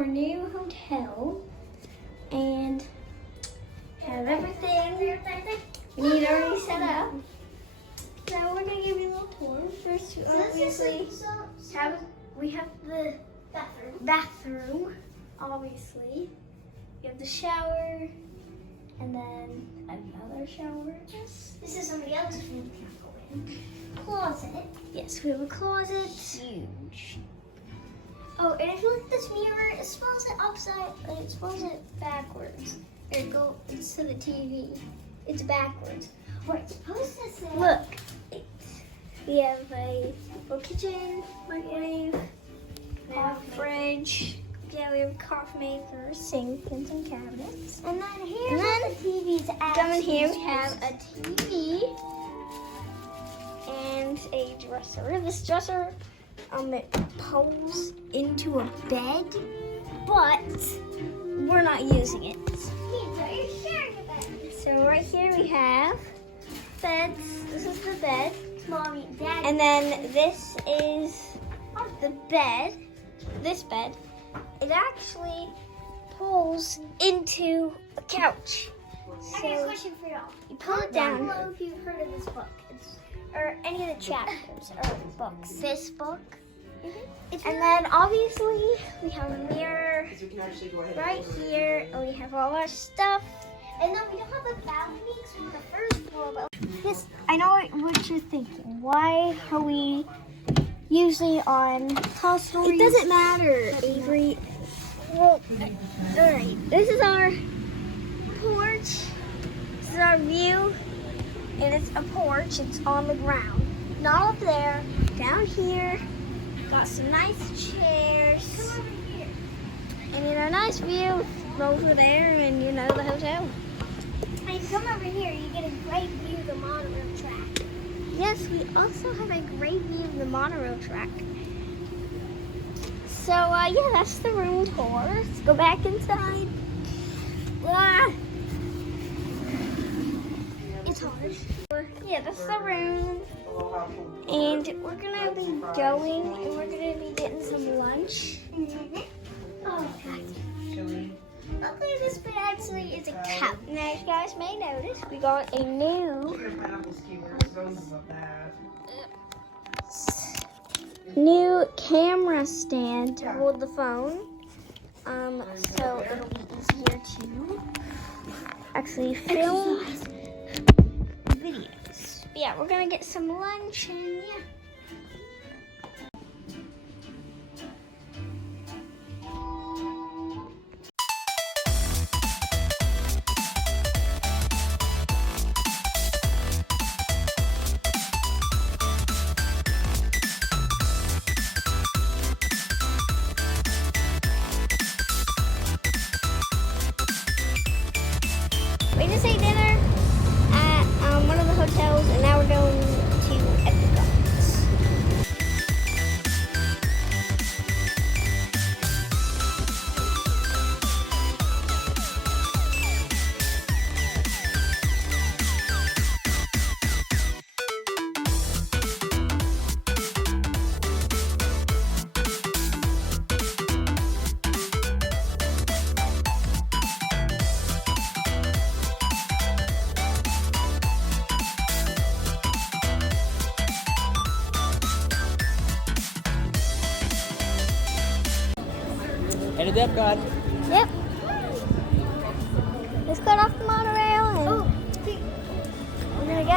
our new hotel and have everything we need already set up. So we're gonna give you a little tour. First, obviously, we have the bathroom. Obviously, you have the shower, and then another shower. This is somebody else's room. Can't go in. Closet. Yes, we have a closet. Huge. Oh, and if you look at this mirror, it spells it upside. It spells it backwards. It goes to the TV. It's backwards. What it's supposed to say. Look. We have a little kitchen, microwave, fridge. Yeah, we have a coffee maker, sink, and some cabinets. And then here's the TV's actually. Down here we have a TV and a dresser. This dresser, it pulls into a bed, but we're not using it. So right here we have beds. This is the bed. Mommy, Daddy. And then this is the bed. This bed, it actually pulls into a couch. So I got a question for y'all. You pull it down. I don't know if you've heard of this book, or any of the chapters or books. This book. And then obviously we have a mirror right here, and we have all our stuff. And then we don't have a balcony because we're on the first floor. But yes, I know what you're thinking. Why are we usually on tall stories? It doesn't matter, Avery. Well, all right. This is our porch. This is our view, and it's a porch. It's on the ground, not up there. Down here, got some nice chairs. Come over here. And nice view over there, and the hotel. And come over here, you get a great view of the monorail track. Yes, we also have a great view of the monorail track. So, yeah, that's the room tour. Let's go back inside. It's hard. Yeah, that's the room. And we're going to be going, and we're going to be getting some lunch. Oh, luckily, this bed actually is a couch. Now, you guys may notice we got a new camera stand to hold the phone. So it'll be easier to actually film videos. But yeah, we're gonna get some lunch and yeah. We just ate dinner at one of the hotels, and now we're going to Epcot. Headed to Epcot. Yep. Let's get off the monorail and we're gonna go.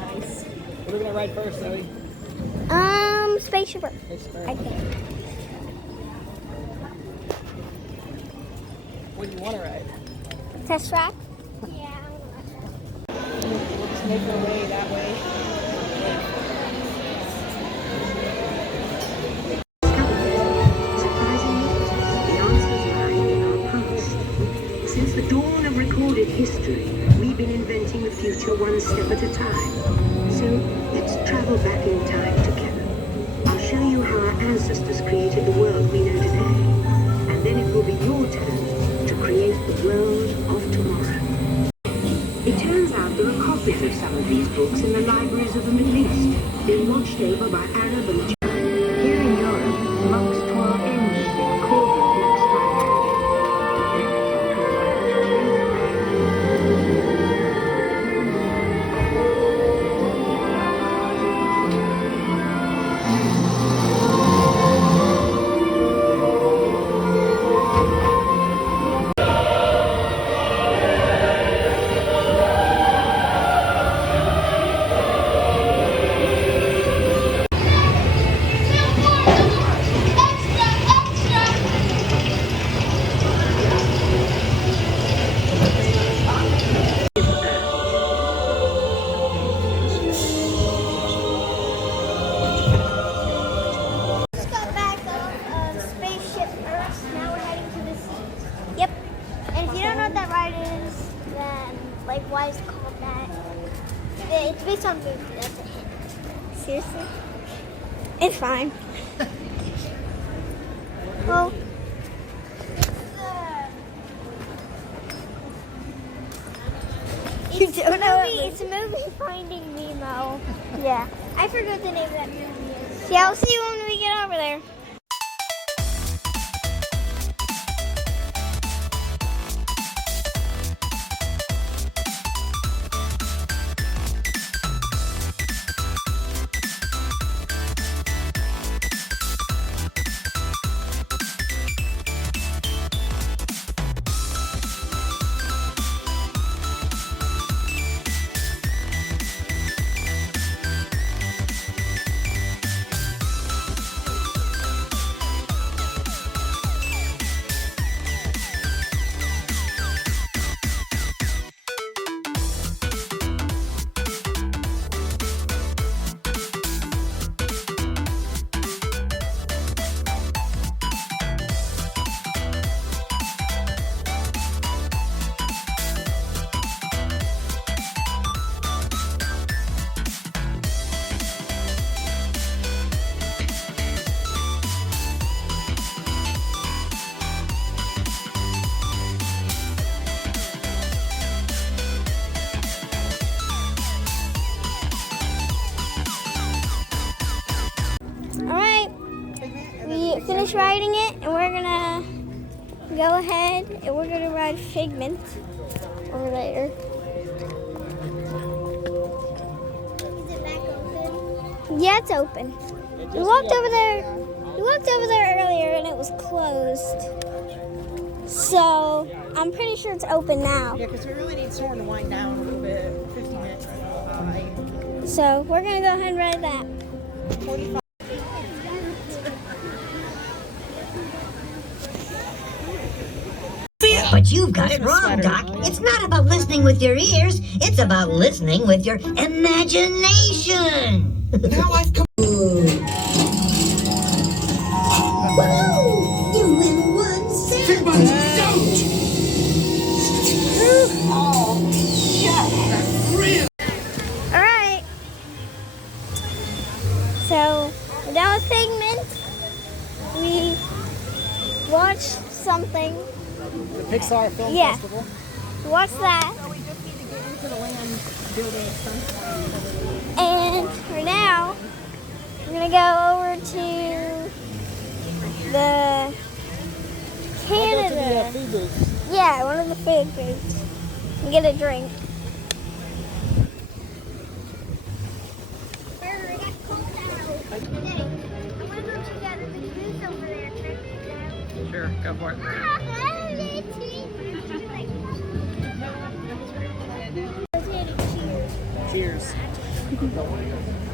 Nice. What are we gonna ride first, Zoe? Spaceship Earth. I think. What do you want to ride? Test track? Yeah. We'll just make our way that way. Since the dawn of recorded history, we've been inventing the future one step at a time. So let's travel back in time together. I'll show you how our ancestors created the world we know today. And then it will be your turn to create the world of tomorrow. It turns out there are coffee copies of some of these books in the libraries of the Middle East, being watched over by Arab and Jew. Here in Europe, monks toil endlessly recording books by hand. Just got back off of Spaceship Earth. Now we're heading to the sea. Yep. And if you don't know what that ride is, then like why is it called that? It's based on movie. That's a hint. Seriously? It's fine. Well, you don't know it's a movie Finding Nemo. Yeah. I forgot the name of that movie is. Yeah, I'll see you when we get over there. Finish riding it, and we're gonna go ahead and we're gonna ride Figment over there. Is it back open? Yeah, it's open. We walked over there. We walked over there earlier, and it was closed. So I'm pretty sure it's open now. Yeah, because we really need someone to wind down a little bit. 50 minutes. So we're gonna go ahead and ride that. 45. But you've got it wrong, Doc. It's not about listening with your ears. It's about listening with your imagination. Now I've come. Woohoo! You win 1 cent. All right. So we're done with Figment. We watched something. The Pixar Film Yeah. Festival. Watch that. So we just need to get into the land building at some point. And for now, we're gonna go over to the Canada. Food booths. Yeah, one of the food booths. And get a drink. Sure, go for it. Cheers.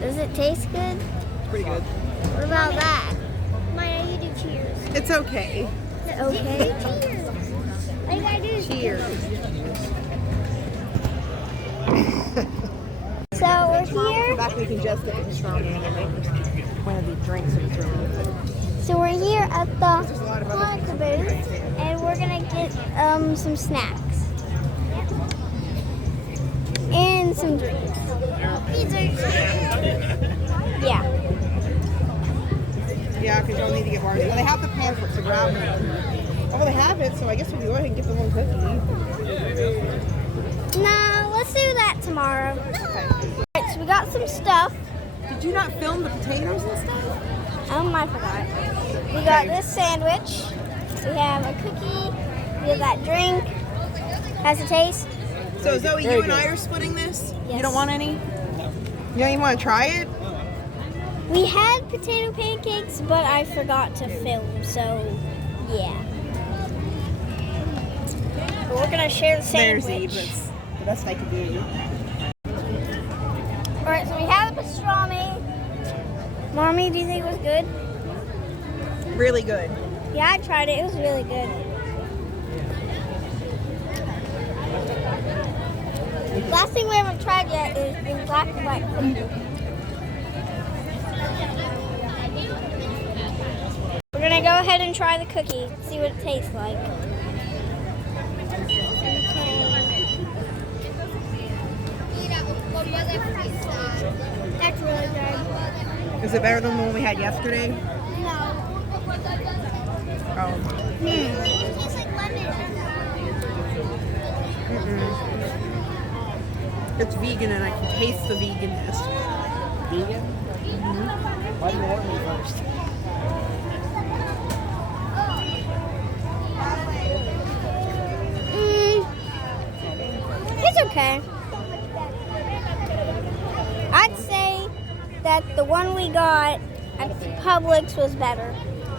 Does it taste good? It's pretty good. What about that? Maya, you do cheers. It's okay. Okay. Cheers. All you gotta do is Cheers. So we're here. Back we can just get the strong and make one of these drinks and it's really good. So we're here at the Hanukkah booth, and we're gonna get some snacks and some drinks. Yeah. Yeah, because you'll need to get more. Well, they have the pamphlets to grab them. Oh, they have it, so I guess we can go ahead and get the one cookie. Now let's do that tomorrow. Okay. Alright, so we got some stuff. Did you not film the potatoes and stuff? I forgot. We got this sandwich. We have a cookie. We have that drink. Has a taste. So Zoe, you and I are splitting this? Yes. You don't want any? You don't even want to try it? We had potato pancakes, but I forgot to film, so yeah. But we're gonna share the There's sandwich. That's the best I can do. Alright, so we have the pastrami. Mommy, do you think it was good? Really good. Yeah, I tried it. It was really good. Last thing we haven't tried yet is the black and white cookie. We're gonna go ahead and try the cookie, see what it tastes like. That's really good. Is it better than the one we had yesterday? No. Oh. It tastes like lemon. It's vegan and I can taste the veganness. Vegan? Why do you want me first? It's okay. I'd say that the one we got at Publix was better.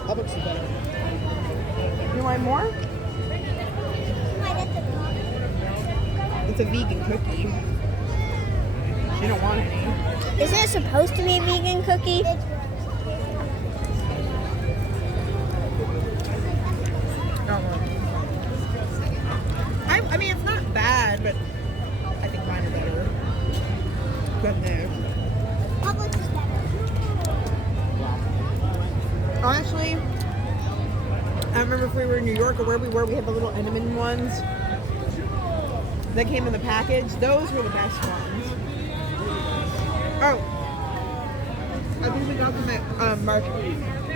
Publix is better. You want more? It's a vegan cookie. You don't want any. Isn't it supposed to be a vegan cookie? I mean, it's not bad, but I think mine are better. Good news. Publix is better. Honestly, I remember if we were in New York or where we were, we had the little Entenmann ones that came in the package. Those were the best ones. Oh, I think we got them at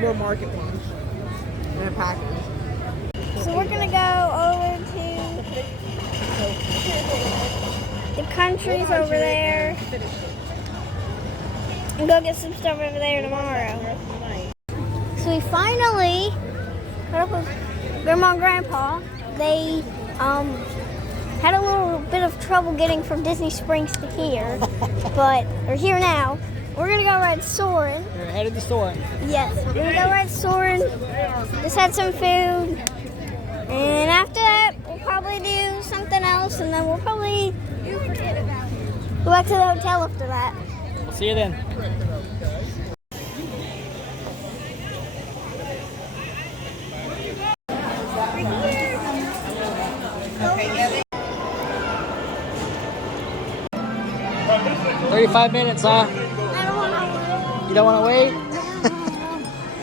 World Market ones in a package. So we're gonna go over to the countries over there and go get some stuff over there tomorrow. So we finally caught up with Grandma and Grandpa. They had a little bit of trouble getting from Disney Springs to here, but they're here now. We're gonna go ride Soarin'. You're headed to store. Yes, we're gonna go ride Soarin'. Just had some food. And after that, we'll probably do something else, and then we'll probably go back to the hotel after that. We'll see you then. Okay, yeah. 35 minutes, huh? I don't want to. You don't want to wait?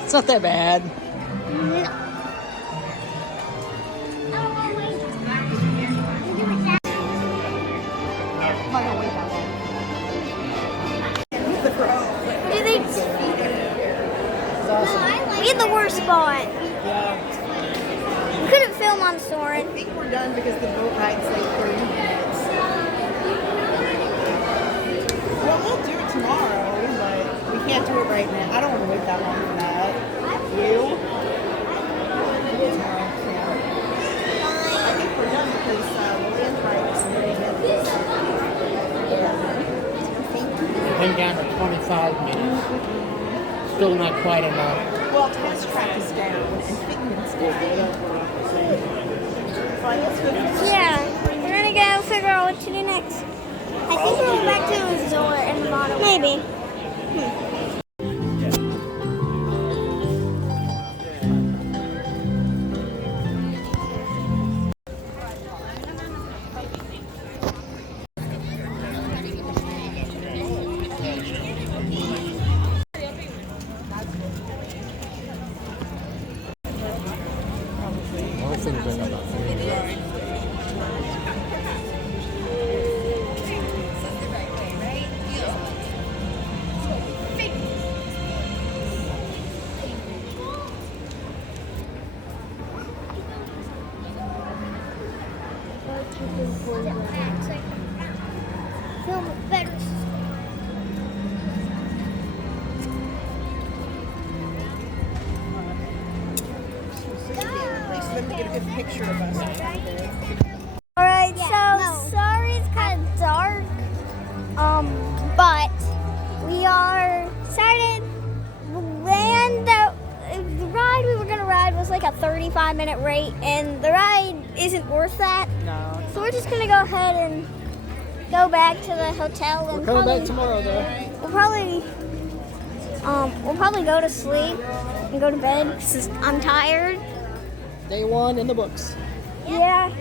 It's not that bad. Do you think It's awesome. we had the worst spot? Yeah. We couldn't film on Soarin'. I think we're done because the boat ride's like 30 minutes. Well, we'll do it tomorrow, but we can't do it right now. I don't want to wait that long for that. You? We'll do it tomorrow. Yeah. I think we're done because Lillian's ride is 30 minutes. Been down to 25 minutes. Still not quite enough. Well, Test Track is down and Figment's down. So I guess we'll Yeah, we're gonna go figure out what to do next. I think we'll go back to the resort and the model. Maybe. to get a good picture of us. Alright, so sorry it's kind of dark. But we are started land that the ride we were gonna ride was like a 35-minute rate, and the ride isn't worth that. No. So we're just gonna go ahead and go back to the hotel and We're coming back tomorrow, though. we'll probably go to sleep and go to bed because I'm tired. Day 1 in the books. Yeah.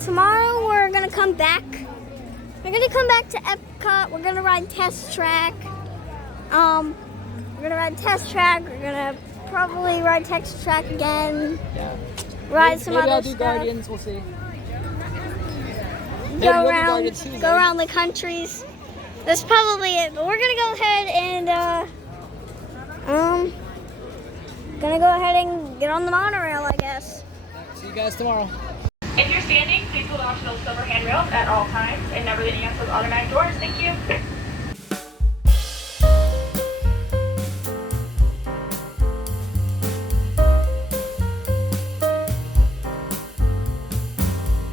Tomorrow we're gonna come back. We're gonna come back to Epcot. We're gonna ride Test Track. We're gonna ride Test Track. We're gonna probably ride Test Track again. Yeah. Ride some Maybe other I'll do stuff. Guardians. We'll see. Maybe Go we'll do around, Guardians Tuesday. go around the countries. That's probably it. But we're gonna go ahead and gonna go ahead and get on the monorail, I guess. See you guys tomorrow. If you're standing, please hold on to those silver handrails at all times and never leaning against those automatic doors. Thank you.